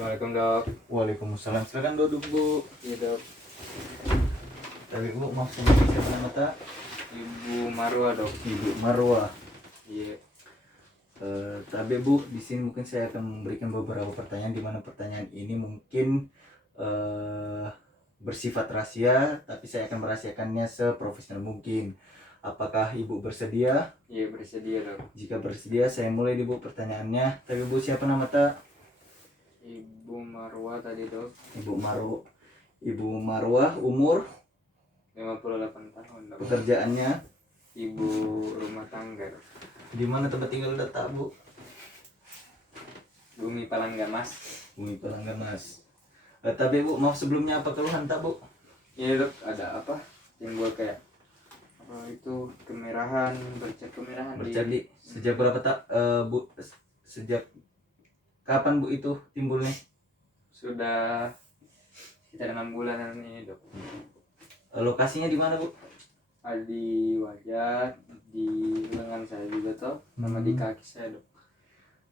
Assalamualaikum dok. Waalaikumsalam. Silakan duduk bu. Iya dok. Tapi bu, maaf sebelumnya siapa nama tak? Ibu Marwa dok. Ibu Marwa. Iya. Tapi bu, di sini mungkin saya akan memberikan beberapa pertanyaan, di mana pertanyaan ini mungkin bersifat rahasia, tapi saya akan merahasiakannya seprofesional mungkin. Apakah ibu bersedia? Iya bersedia dok. Jika bersedia, saya mulai nih bu pertanyaannya. Tapi bu, siapa nama tak? Ibu Marwa tadi dok. Ibu Marwa, umur, 58 tahun dok. pekerjaannya, Ibu rumah tangga dok. di mana tempat tinggal letak bu? Bumi Palangga mas. Bumi Palangga mas. Tapi bu, maaf sebelumnya apa keluhan tak bu? Iya dok. Ada apa? Timbul kayak apa itu kemerahan, bercat kemerahan Bercadi sejak berapa tak bu? Sejak kapan bu itu timbulnya? Sudah sekitar 6 bulanan ini dok. Lokasinya di mana bu? Ada di wajah, di lengan saya juga toh, sama di kaki saya dok.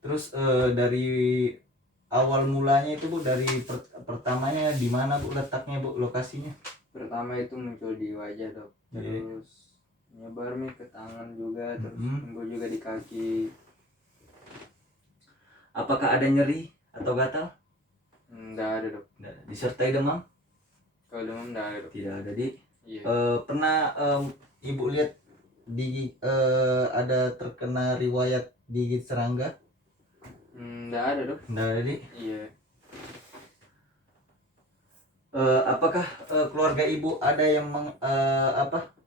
Terus dari awal mulanya itu bu, dari pertamanya di mana bu letaknya bu, lokasinya? Pertama itu muncul di wajah dok, terus nyebar nih ke tangan juga, terus muncul juga di kaki. Apakah ada nyeri atau gatal? Nggak ada dok. Disertai demam? Kalau demam nggak ada dok. Tidak ada di. Iya. Pernah ibu lihat di ada terkena riwayat gigit serangga? Nggak ada dok. Nggak ada di. Iya. Apakah keluarga ibu ada yang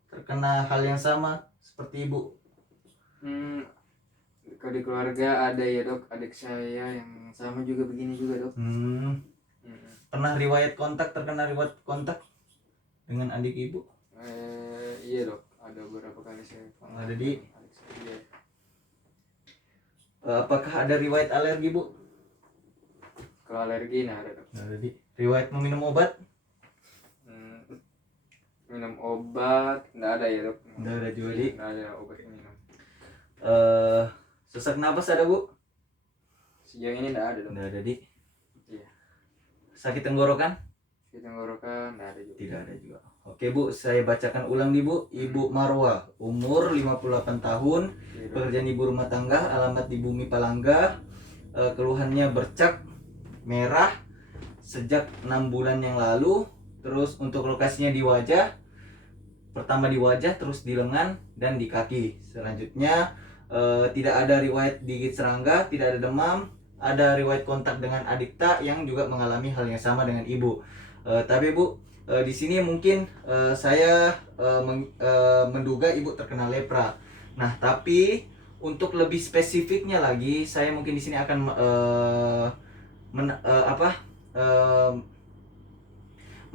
terkena hal yang sama seperti ibu? Kalau di keluarga ada ya dok, adik saya yang sama juga begini juga dok. Pernah terkena riwayat kontak dengan adik ibu? Iya dok, ada beberapa kali saya Ada di. adik saya. Iya. Apakah ada riwayat alergi bu? Kalau alergi nggak ada dok. Ada di. Riwayat meminum obat? Minum obat nggak ada ya dok. Nggak ada juga di. Nggak ada obat minum. Sesak napas ada bu? Sejauh ini nggak ada dok. Nggak ada di. Iya. Sakit tenggorokan? Sakit tenggorokan nggak ada juga. Tidak ada juga. Oke bu, saya bacakan ulang nih bu. Ibu Marwa, umur 58 tahun, Iya, dok. pekerjaan ibu rumah tangga, alamat di Bumi Palangga. Keluhannya bercak merah sejak 6 bulan yang lalu. Terus untuk lokasinya di wajah, pertama di wajah, terus di lengan dan di kaki. Selanjutnya tidak ada riwayat gigit serangga, tidak ada demam, ada riwayat kontak dengan adik tak yang juga mengalami hal yang sama dengan ibu. Tapi bu, di sini mungkin saya menduga ibu terkena lepra. Nah, tapi untuk lebih spesifiknya lagi, saya mungkin di sini akan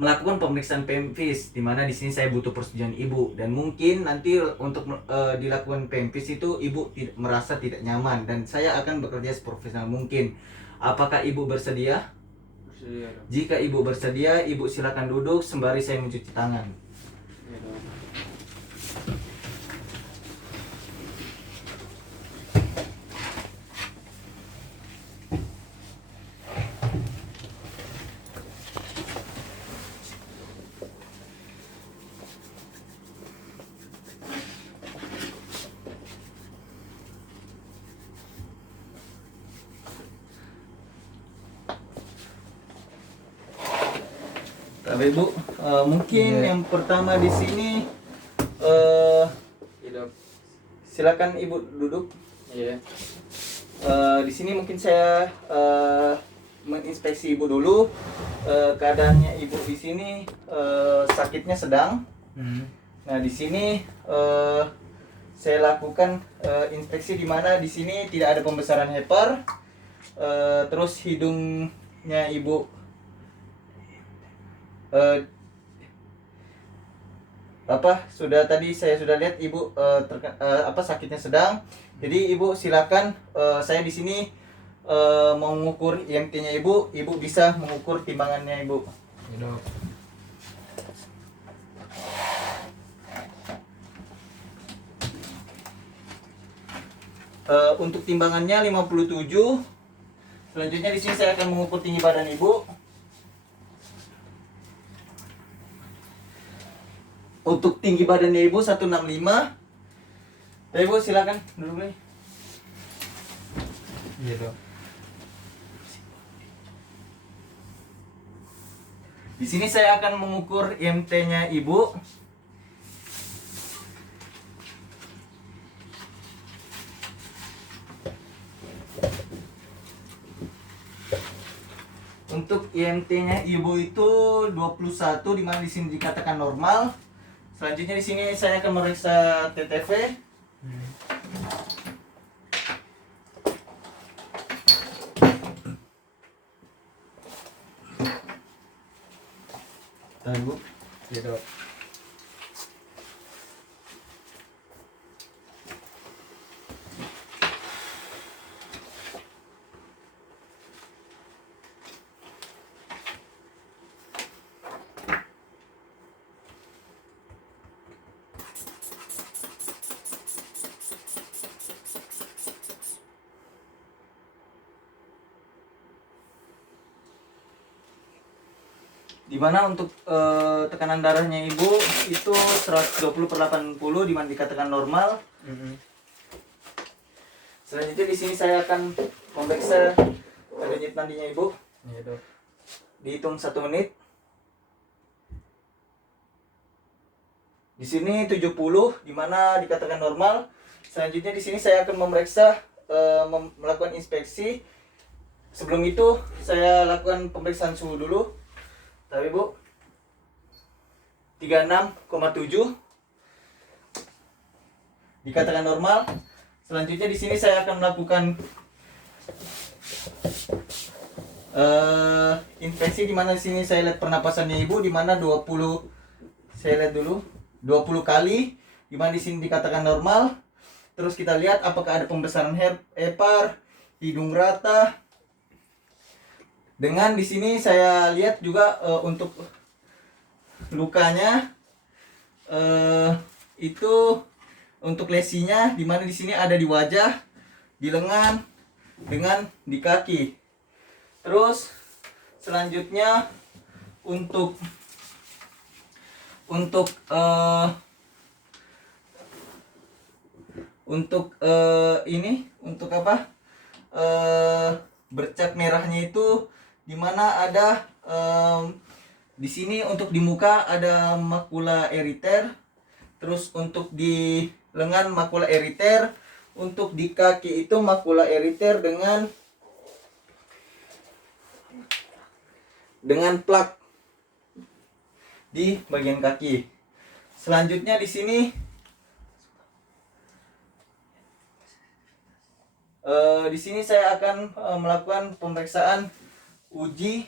melakukan pemeriksaan pempis, di mana di sini saya butuh persetujuan ibu, dan mungkin nanti untuk dilakukan pempis itu ibu merasa tidak nyaman, dan saya akan bekerja seprofesional mungkin. Apakah ibu bersedia? Bersedia dok. Jika ibu bersedia, ibu silakan duduk sembari saya mencuci tangan. Iya dok. Tapi bu, mungkin yang pertama di sini, Iya dok. silakan ibu duduk. Iya. Di sini mungkin saya menginspeksi ibu dulu. Keadaannya ibu di sini sakitnya sedang. Nah di sini saya lakukan inspeksi, di mana di sini tidak ada pembesaran hepar. Terus hidungnya ibu saya sudah lihat ibu sakitnya sedang. Jadi ibu silakan, saya di sini mau mengukur IMT-nya ibu bisa mengukur timbangannya ibu. Iya dok. Untuk timbangannya 57, Selanjutnya di sini saya akan mengukur tinggi badan ibu. Untuk tinggi badannya ibu 165. Ya ibu silakan duduk lagi. Iya dok. Di sini saya akan mengukur IMT-nya ibu. Untuk IMT-nya ibu itu 21, di mana di sini dikatakan normal. Selanjutnya di sini saya akan memeriksa TTV. Tahan bu. Iya dok. Di mana untuk tekanan darahnya ibu itu 120/80, di mana dikatakan normal. Selanjutnya di sini saya akan memeriksa denyut nadinya ibu. Iya dok. Dihitung 1 menit. Di sini 70, di mana dikatakan normal. Selanjutnya di sini saya akan memeriksa melakukan inspeksi. Sebelum itu saya lakukan pemeriksaan suhu dulu. Tapi bu, 36,7 dikatakan normal. Selanjutnya di sini saya akan melakukan inspeksi, di mana di sini saya lihat pernapasannya ibu, di mana 20, saya lihat dulu 20 kali, di mana di sini dikatakan normal. Terus kita lihat apakah ada pembesaran hepar, hidung rata. Dengan di sini saya lihat juga untuk lukanya itu untuk lesinya, di mana di sini ada di wajah, di lengan, dengan di kaki. Terus selanjutnya untuk ini untuk apa? Bercak merahnya itu di mana ada di sini untuk di muka ada makula eriter, terus untuk di lengan makula eriter, untuk di kaki itu makula eriter dengan plak di bagian kaki. Selanjutnya di sini saya akan melakukan pemeriksaan uji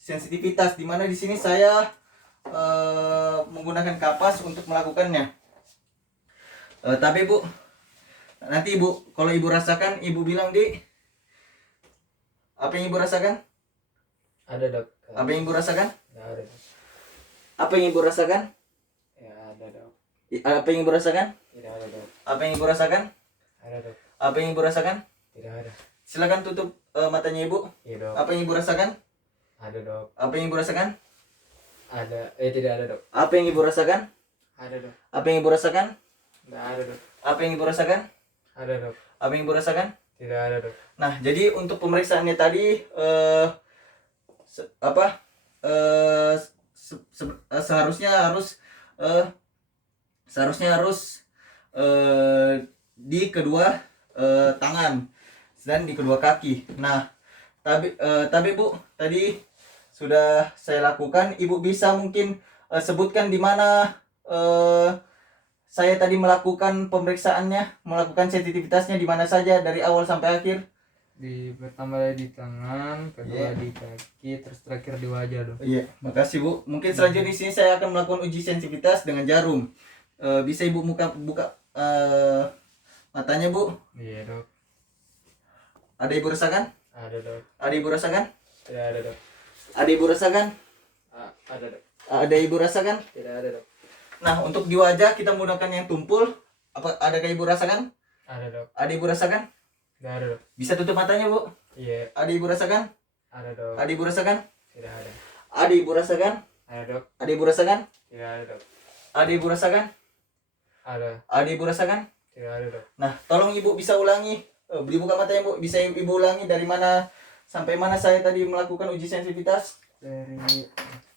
sensitivitas, di mana di sini saya menggunakan kapas untuk melakukannya. Tapi bu, nanti ibu kalau ibu rasakan, ibu bilang di apa yang ibu rasakan? Ada dok. Apa yang ibu rasakan? Nggak ada dok. Apa yang ibu rasakan? Ya ada dok. Apa yang ibu rasakan? Tidak ada dok. Apa yang ibu rasakan? Ada dok. Apa yang ibu rasakan? Tidak ada. Silakan tutup matanya ibu. Iya dok. Apa yang ibu rasakan? Ada dok. Apa yang ibu rasakan? Ada. Tidak ada dok. Apa yang ibu rasakan? Ada dok. Apa yang ibu rasakan? Nggak ada dok. Apa yang ibu rasakan? Ada dok. Apa yang ibu rasakan? Tidak ada dok. Nah, jadi untuk pemeriksaannya tadi seharusnya harus di kedua tangan dan di kedua kaki. Nah, tapi bu, tadi sudah saya lakukan. Ibu bisa mungkin sebutkan di mana saya tadi melakukan pemeriksaannya, melakukan sensitivitasnya di mana saja dari awal sampai akhir? Pertama di tangan, kedua di kaki, terus terakhir di wajah dok. Iya, makasih bu. Mungkin selanjutnya di sini saya akan melakukan uji sensitivitas dengan jarum. Bisa ibu buka matanya bu? Iya dok. Ada ibu rasakan? Ada dok. Ada ibu rasakan? Tidak ada dok. Ada ibu rasakan? Ada dok. Ada ibu rasakan? Tidak ada dok. Nah, untuk di wajah kita menggunakan yang tumpul. Adakah ibu rasakan? Ada dok. Ada ibu rasakan? Nggak ada dok. Bisa tutup matanya bu? Iya, Ada ibu rasakan? ada dok. Ada ibu rasakan? Tidak ada. Ada ibu rasakan? Ada dok. Ada ibu rasakan? Tidak ada dok. Ada ibu rasakan? Ada. Ada ibu rasakan? Tidak ada dok. Nah, tolong ibu bisa ulangi. Dibuka matanya bu, bisa ibu ulangi dari mana sampai mana saya tadi melakukan uji sensitivitas? Dari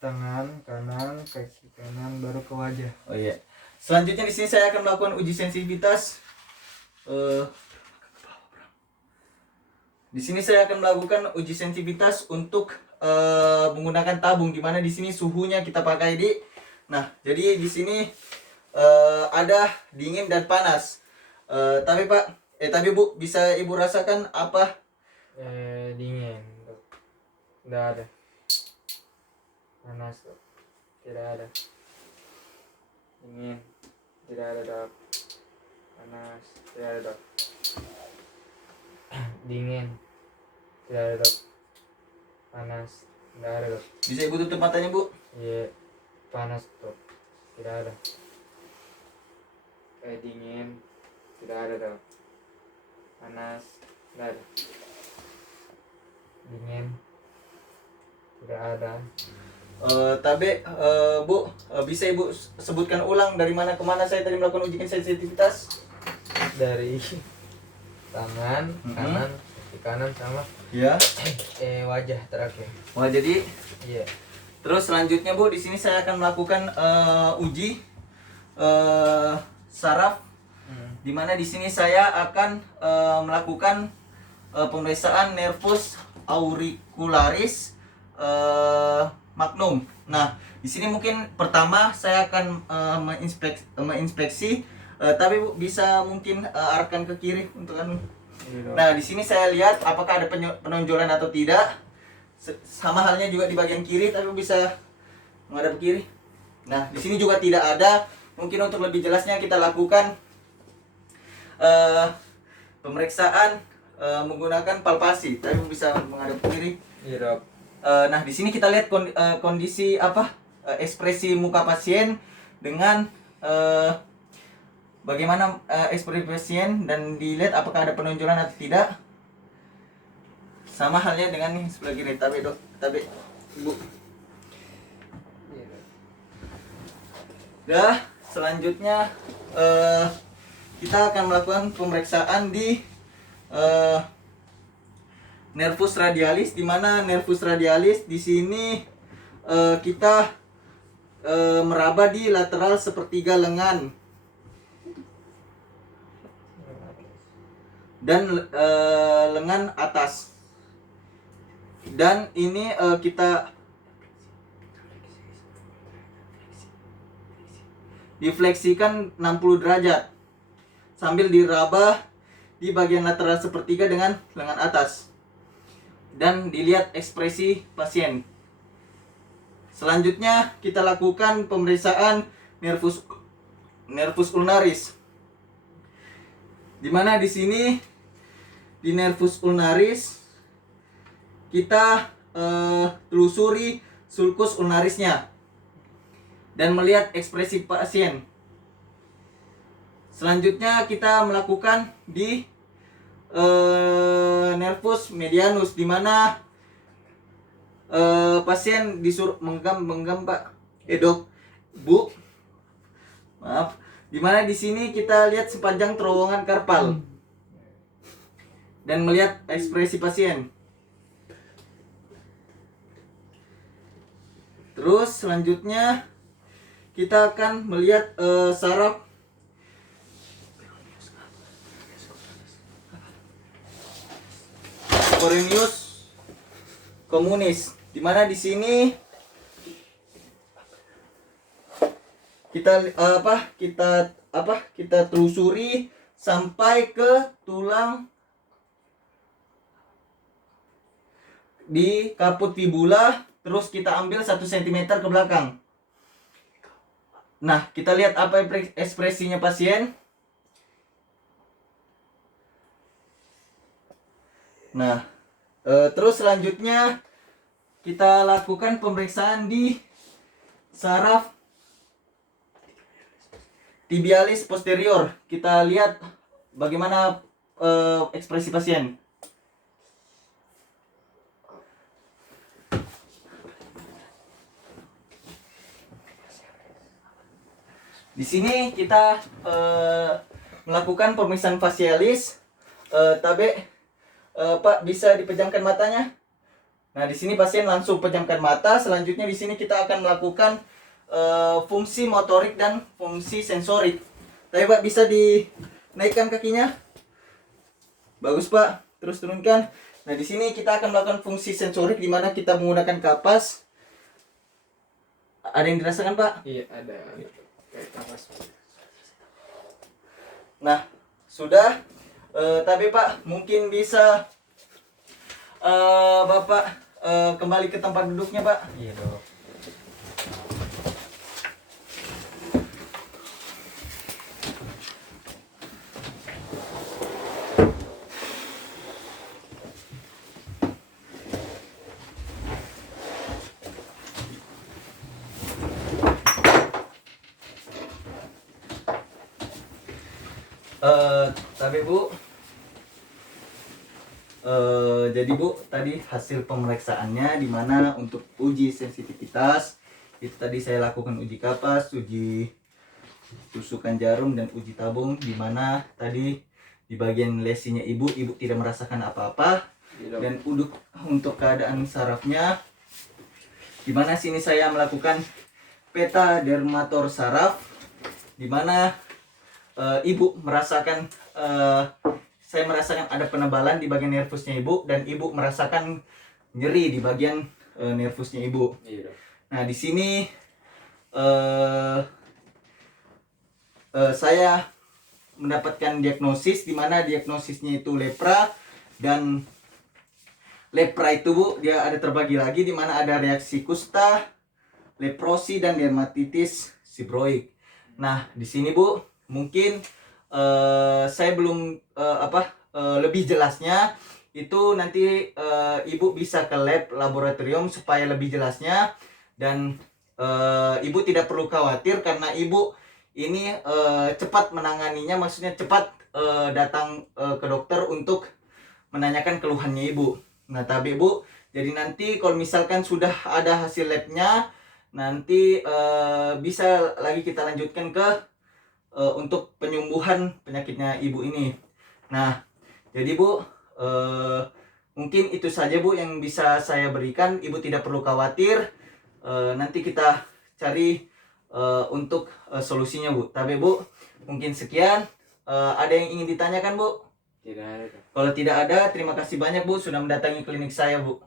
tangan kanan, kaki kanan, baru ke wajah. Oh iya. Selanjutnya di sini saya akan melakukan uji sensitivitas. Di sini saya akan melakukan uji sensitivitas untuk menggunakan tabung, di mana di sini suhunya kita pakai di. Nah, jadi di sini ada dingin dan panas. Tapi Bu, bisa Ibu rasakan apa? Dingin dok. Tidak ada. Panas dok. Tidak ada. Dingin. Tidak ada dok. Panas. Tidak ada dok. Dingin. Tidak ada dok. Panas. Tidak ada dok. Bisa Ibu tutup matanya Bu? Iya. Panas dok. Tidak ada. Dingin. Tidak ada dok. Panas. Tidak ada. Dingin. Tidak ada. Bu, bisa Ibu sebutkan ulang dari mana ke mana saya tadi melakukan uji sensitivitas? Dari tangan kanan, kaki kanan sama Ya. wajah terakhir. Wah, jadi Iya. terus selanjutnya Bu, di sini saya akan melakukan uji saraf, di mana di sini saya akan melakukan pemeriksaan nervus auricularis magnum. Nah, di sini mungkin pertama saya akan menginspeksi, tapi Bu bisa mungkin arahkan ke kiri untuk anu. Nah, di sini saya lihat apakah ada penonjolan atau tidak. Sama halnya juga di bagian kiri, tapi bisa menghadap ke kiri. Nah, di sini juga tidak ada. Mungkin untuk lebih jelasnya kita lakukan pemeriksaan menggunakan palpasi, tapi bisa menghadap ke kiri. Iya dok. Nah, di sini kita lihat kondisi ekspresi muka pasien dengan bagaimana ekspresi pasien, dan dilihat apakah ada penonjolan atau tidak. Sama halnya dengan nih sebelah kiri, tapi Bu. Iya dok. Dah, selanjutnya kita akan melakukan pemeriksaan di nervus radialis, di mana nervus radialis di sini kita meraba di lateral sepertiga lengan dan lengan atas. Dan ini kita difleksikan 60 derajat sambil diraba di bagian lateral sepertiga dengan lengan atas, dan dilihat ekspresi pasien. Selanjutnya kita lakukan pemeriksaan nervus ulnaris, di mana di sini di nervus ulnaris kita telusuri sulcus ulnarisnya dan melihat ekspresi pasien. Selanjutnya kita melakukan di nervus medianus, di mana pasien disuruh menggenggam Pak, dok, Bu, maaf, di mana di sini kita lihat sepanjang terowongan karpal dan melihat ekspresi pasien. Terus selanjutnya kita akan melihat saraf Cornelius communis, di mana di sini kita telusuri sampai ke tulang di kaput fibula, terus kita ambil 1 cm ke belakang. Nah, kita lihat apa ekspresinya pasien. Nah, terus selanjutnya kita lakukan pemeriksaan di saraf tibialis posterior. Kita lihat bagaimana ekspresi pasien. Di sini kita melakukan pemeriksaan fasialis. Tabe, Pak bisa dipejamkan matanya. Nah, di sini pasien langsung pejamkan mata. Selanjutnya di sini kita akan melakukan fungsi motorik dan fungsi sensorik. Tapi Pak bisa dinaikkan kakinya. Bagus Pak. Terus turunkan. Nah, di sini kita akan melakukan fungsi sensorik di mana kita menggunakan kapas. Ada yang dirasakan Pak? Iya, ada kayak kapas. Nah, sudah. Tapi Pak mungkin bisa Bapak kembali ke tempat duduknya Pak. Iya dok. Tapi Bu, jadi Bu, tadi hasil pemeriksaannya di mana untuk uji sensitivitas itu tadi saya lakukan uji kapas, uji tusukan jarum dan uji tabung, di mana tadi di bagian lesinya ibu tidak merasakan apa-apa. Iya, dok. Dan untuk keadaan sarafnya, di mana sini saya melakukan peta dermator saraf, di mana ibu merasakan saya merasakan ada penebalan di bagian nervusnya ibu, dan ibu merasakan nyeri di bagian nervusnya ibu. Iya dok. Nah, di sini saya mendapatkan diagnosis, di mana diagnosisnya itu lepra. Dan lepra itu Bu, dia ada terbagi lagi, di mana ada reaksi kusta, leprosi, dan dermatitis seborrheic. Nah, di sini Bu, mungkin saya belum lebih jelasnya itu nanti ibu bisa ke lab laboratorium supaya lebih jelasnya. Dan ibu tidak perlu khawatir karena ibu ini cepat menanganinya, maksudnya cepat datang ke dokter untuk menanyakan keluhannya ibu. Nah, tapi Bu, jadi nanti kalau misalkan sudah ada hasil labnya, nanti bisa lagi kita lanjutkan ke untuk penyembuhan penyakitnya ibu ini. Nah, jadi Bu, mungkin itu saja Bu yang bisa saya berikan. Ibu tidak perlu khawatir. Nanti kita cari untuk solusinya Bu. Tapi Bu, mungkin sekian. Ada yang ingin ditanyakan Bu? Tidak ada dok. Kalau tidak ada, terima kasih banyak Bu sudah mendatangi klinik saya Bu.